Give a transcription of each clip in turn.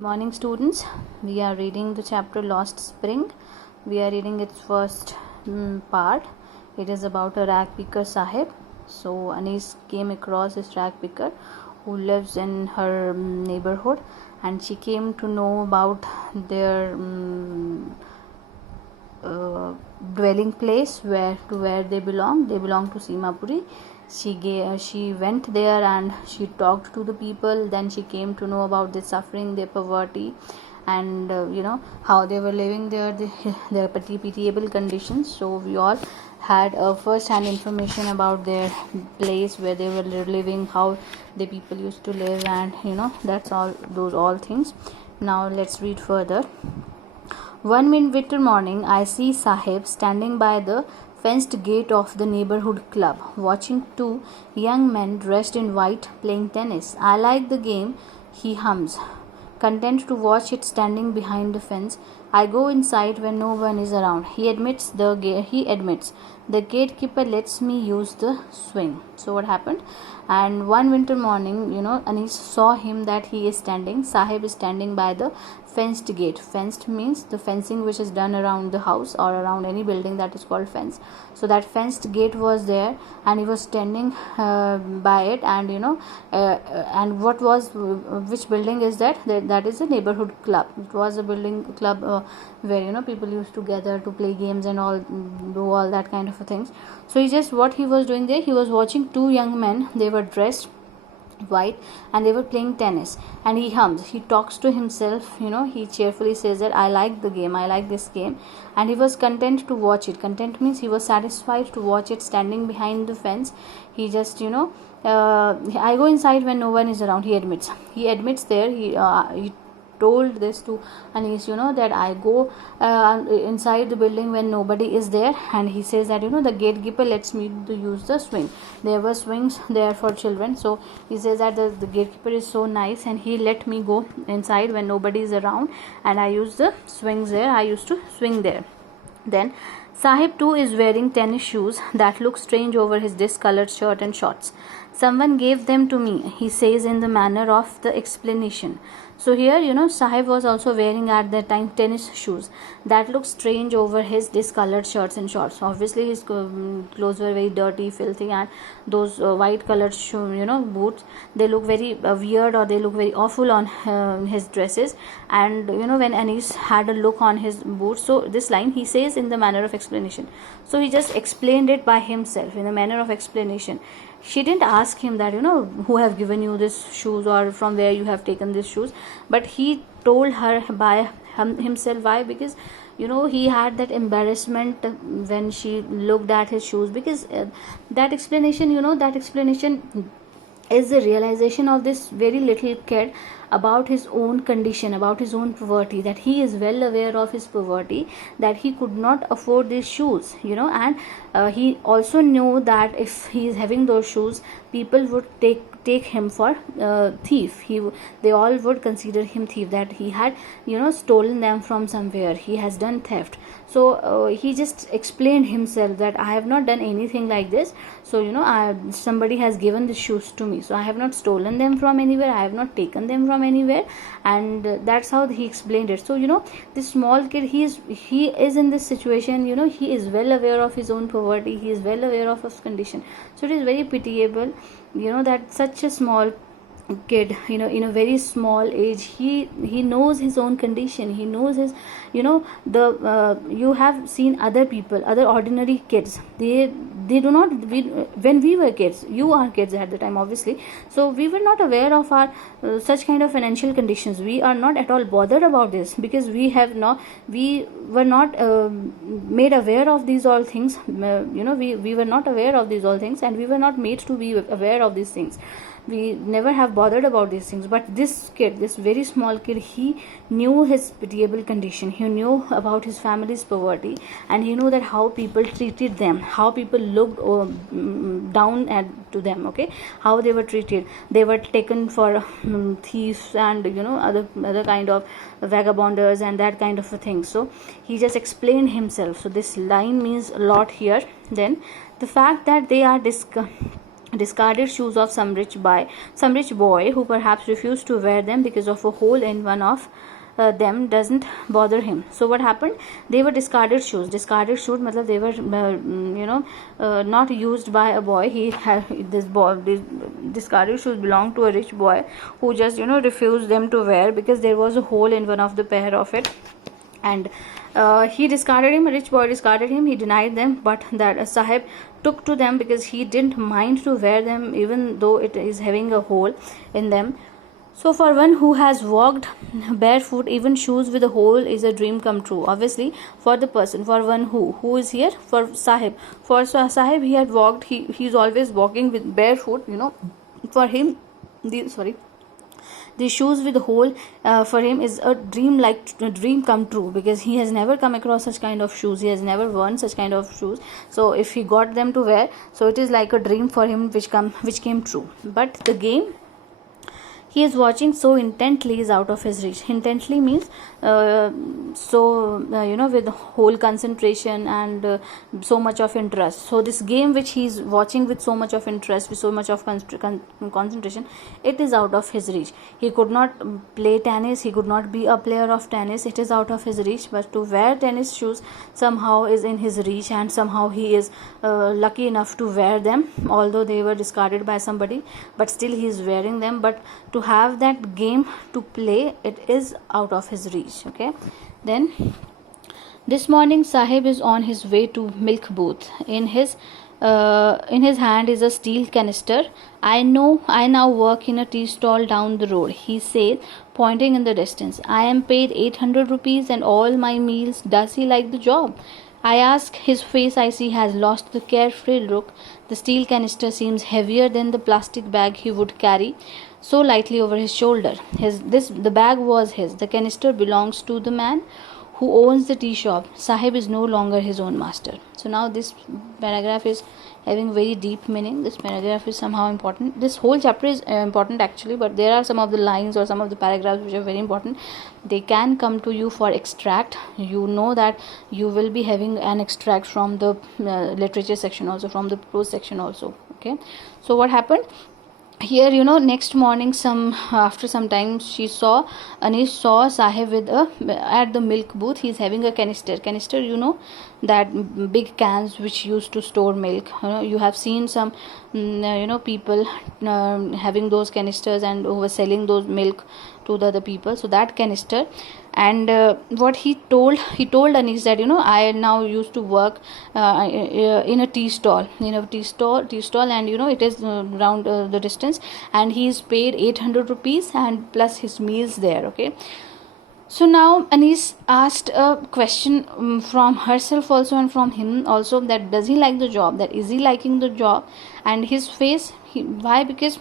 Morning students, we are reading the chapter Lost Spring. We are reading its first part. It is about a rag picker Sahib. So Anis came across this rag picker who lives in her neighborhood, and she came to know about their dwelling place, where they belong. They belong to Simapuri. She went there and she talked to the people. Then she came to know about their suffering, their poverty, and how they were living there, their pitiable conditions. So we all had a first-hand information about their place, where they were living, how the people used to live, and that's all things. Now let's read further. One winter morning, I see Sahib standing by the fenced gate of the neighborhood club, watching two young men dressed in white playing tennis. I like the game, he hums, content to watch it standing behind the fence. I go inside when no one is around. He admits the gatekeeper lets me use the swing. So what happened? And one winter morning, Anis saw him that he is standing. Sahib is standing by the fenced gate. Fenced means the fencing which is done around the house or around any building, that is called fence. So that fenced gate was there, and he was standing by it. And and which building is that? That is a neighborhood club. It was a building club where people used to gather to play games and all, do all that kind of things. So what he was doing there, he was watching two young men. They were dressed white and they were playing tennis, and he hums, he talks to himself. He cheerfully says that I like the game, I like this game, and he was content to watch it. Content means he was satisfied to watch it standing behind the fence. He just I go inside when no one is around. He admits there. He told this to Anis, that I go inside the building when nobody is there, and he says that the gatekeeper lets me to use the swing. There were swings there for children, so he says that the gatekeeper is so nice and he let me go inside when nobody is around, and I use the swings there. I used to swing there. Then Sahib too is wearing tennis shoes that look strange over his discolored shirt and shorts. Someone gave them to me, he says in the manner of the explanation. So here, Sahib was also wearing at that time tennis shoes that looked strange over his discolored shirts and shorts. Obviously, his clothes were very dirty, filthy, and those white colored boots, they look very weird, or they look very awful on his dresses. And when Anis had a look on his boots, so this line he says in the manner of explanation. So he just explained it by himself in the manner of explanation. She didn't ask him that who have given you this shoes or from where you have taken these shoes, but he told her by himself. Why? Because he had that embarrassment when she looked at his shoes, because that explanation is the realization of this very little kid about his own condition, about his own poverty, that he is well aware of his poverty, that he could not afford these shoes, and he also knew that if he is having those shoes, people would take him for thief. They all would consider him thief, that he had stolen them from somewhere, he has done theft. So he just explained himself that I have not done anything like this. So somebody has given the shoes to me, so I have not stolen them from anywhere, I have not taken them from anywhere. And that's how he explained it. So this small kid, he is in this situation. He is well aware of his own poverty, he is well aware of his condition. So it is very pitiable that such a small kid, in a very small age, he knows his own condition, he knows his you have seen other people, other ordinary kids, they do not, when we were kids, you are kids at the time obviously, so we were not aware of our such kind of financial conditions. We are not at all bothered about this, because we were not made aware of these all things. We were not aware of these all things, and we were not made to be aware of these things. We never have bothered about these things. But this kid, this very small kid, he knew his pitiable condition, he knew about his family's poverty, and he knew that how people treated them, how people looked down to them, okay, how they were treated. They were taken for thieves and other kind of vagabonders and that kind of a thing. So he just explained himself. So this line means a lot here. Then the fact that they are discarded shoes of some rich boy who perhaps refused to wear them because of a hole in one of them doesn't bother him. So what happened? They were discarded shoes. Discarded shoes matlab they were not used by a boy. He had these discarded shoes belonged to a rich boy who just refused them to wear because there was a hole in one of the pair of it. And he discarded him. A rich boy discarded him. He denied them, but that Sahib took to them because he didn't mind to wear them even though it is having a hole in them. So for one who has walked barefoot, even shoes with a hole is a dream come true. Obviously, for the person, for one who is here, for Sahib. For Sahib, he had walked. He's always walking with barefoot. For him, the shoes with hole for him is a dream come true, because he has never come across such kind of shoes. He has never worn such kind of shoes. So if he got them to wear, so it is like a dream for him which came true. But the game he is watching so intently is out of his reach. Intently means with whole concentration and so much of interest. So this game which he is watching with so much of interest, with so much of concentration, it is out of his reach. He could not play tennis. He could not be a player of tennis. It is out of his reach. But to wear tennis shoes somehow is in his reach, and somehow he is lucky enough to wear them, although they were discarded by somebody, but still he is wearing them. But to have that game to play, it is out of his reach. Okay, then this morning Sahib is on his way to milk booth. In his hand is a steel canister. I now work in a tea stall down the road, he said, pointing in the distance. I am paid 800 rupees and all my meals. Does he like the job? I ask. His face, I see, has lost the carefree look. The steel canister seems heavier than the plastic bag he would carry so lightly over his shoulder. The bag was his. The canister belongs to the man who owns the tea shop. Sahib is no longer his own master. So now this paragraph is having very deep meaning. This paragraph is somehow important. This whole chapter is important actually, but there are some of the lines or some of the paragraphs which are very important. They can come to you for extract. You know that you will be having an extract from the literature section also, from the prose section also. Okay, so what happened here, next morning, after some time, Anish saw Sahib at the milk booth. He's having a canister, that big cans which used to store milk. You have seen some people having those canisters and who were selling those milk to the other people. So that canister. And what he told Anish that I now used to work in a tea stall, and it is around the distance, and he is paid 800 rupees and plus his meals there. Okay, so now Anish asked a question from herself also and from him also, that does he like the job, that is he liking the job. And his face, why? Because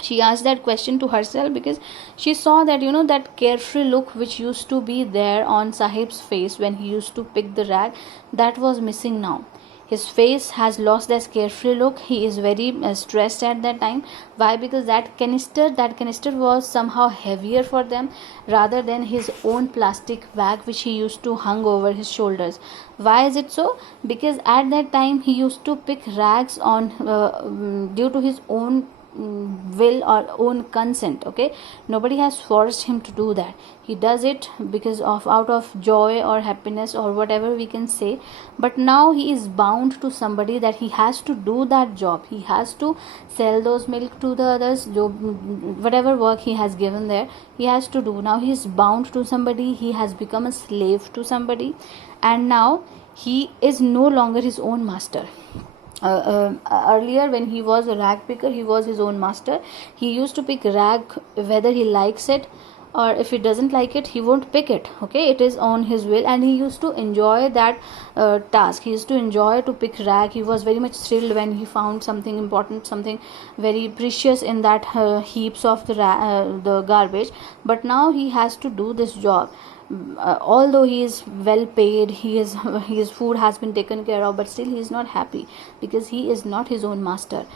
she asked that question to herself because she saw that that carefree look which used to be there on Sahib's face when he used to pick the rag, that was missing now. His face has lost that carefree look. He is very stressed at that time. Why? Because that canister was somehow heavier for them rather than his own plastic bag which he used to hung over his shoulders. Why is it so? Because at that time he used to pick rags on due to his own will or own consent. Okay, nobody has forced him to do that. He does it because of out of joy or happiness or whatever we can say. But now he is bound to somebody, that he has to do that job. He has to sell those milk to the others. Whatever work he has given there, he has to do. Now he is bound to somebody. He has become a slave to somebody, and now he is no longer his own master. Earlier when he was a rag picker, he was his own master. He used to pick rag whether he likes it, or if he doesn't like it, he won't pick it. Okay, it is on his will, and he used to enjoy that task. He used to enjoy to pick rag. He was very much thrilled when he found something important, something very precious in that heaps of the garbage. But now he has to do this job. Although he is well paid, his food has been taken care of, but still he is not happy because he is not his own master.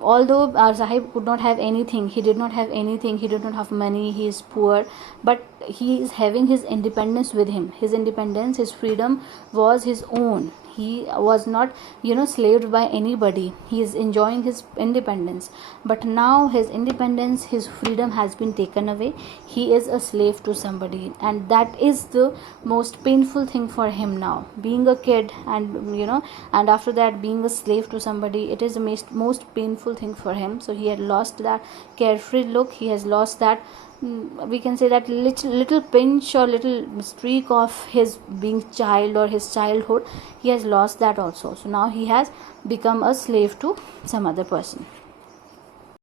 Although Sahib could not have anything, he did not have anything, he did not have money, he is poor, but he is having his independence with him. His independence, his freedom was his own. he was not slaved by anybody. He is enjoying his independence, but now his independence, his freedom has been taken away. He is a slave to somebody, and that is the most painful thing for him now, being a kid, and and after that being a slave to somebody. It is the most painful thing for him. So he had lost that carefree look. He has lost that, we can say, that little pinch or little streak of his being child or his childhood. He has lost that also. So now he has become a slave to some other person.